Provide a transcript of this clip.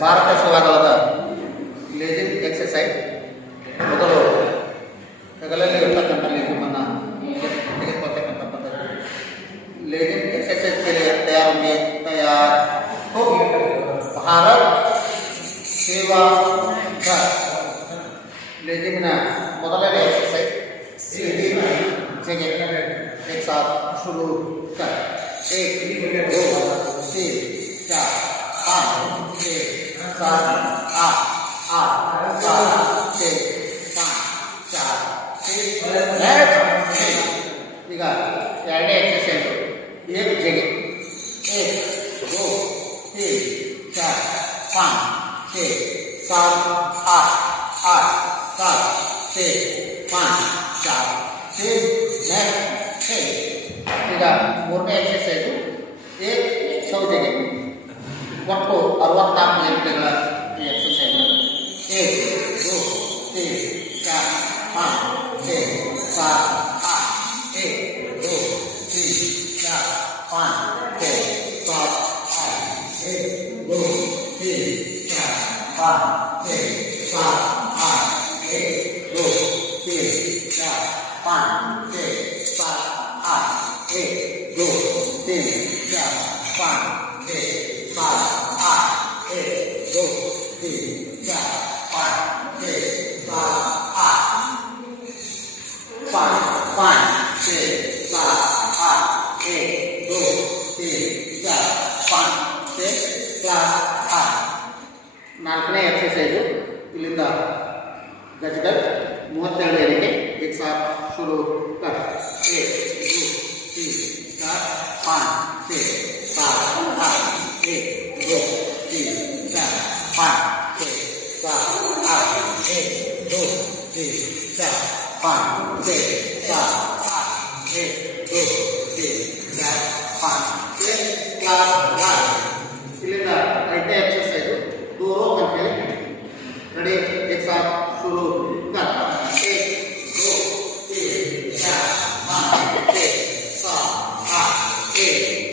ಭಾರತವಾದ ಲೇಜಿಂಗ್ exercise ಮೊದಲು ಹೆಗಲಲ್ಲಿ ಇರ್ತಕ್ಕಂಥ ಲೇಜಿಮನ್ನು ತೆಗೆದುಕೊಳ್ತಕ್ಕಂಥ ಪದ್ಧತಿ. ಲೇಜಿಂಗ್ एक्सरसाइज के लिए तैयार होंगे. तैयार हो. भारत सेवा घर. लेजिंग ಮೊದಲನೇ एक्सरसाइज सीधी जगह एक साथ शुरू कर. 1 2 3 4 5 6 7 8 8 7 6 5 4 3 ಈಗ ಎರಡನೇ एक्सरसाइज एक जगह 1 2 3 4 5 6 7 8 8 7 6 5 4 3 ಈಗ ಮೂರನೇ एक्सरसाइज एक 100 जगह ಒಟ್ಟು 64 ನಿಮಿಷಗಳ ಈ एक्सरसाइज 1 2 3 4 5 6 7 8 1 2 3 4 5 6 7 8 1 2 3 4 5 6 7 8 1 2 3 4 5 6 7 8 1 2 3 4 5 6 7 8 1 2 3 4 5 6 7 8 5 6 7 8 1 2 3 4 5 6 8 ನಾಲ್ಕನೇ एक्सरसाइज ಇಲ್ಲಿಂದ गजगज 32 एरिके एक साथ शुरू कर. 1 2 3 4 5 6 7 8 1 2 3 4 5 6 7 8 1 2 3 4 5 6 7 8 1 2 3 4 5 6 क्लास 1 इलिंदा ಐದನೇ एक्सरसाइज दो रो करके रेडी एक साथ शुरू कर. 1 2 3 4 5 6 7 8 1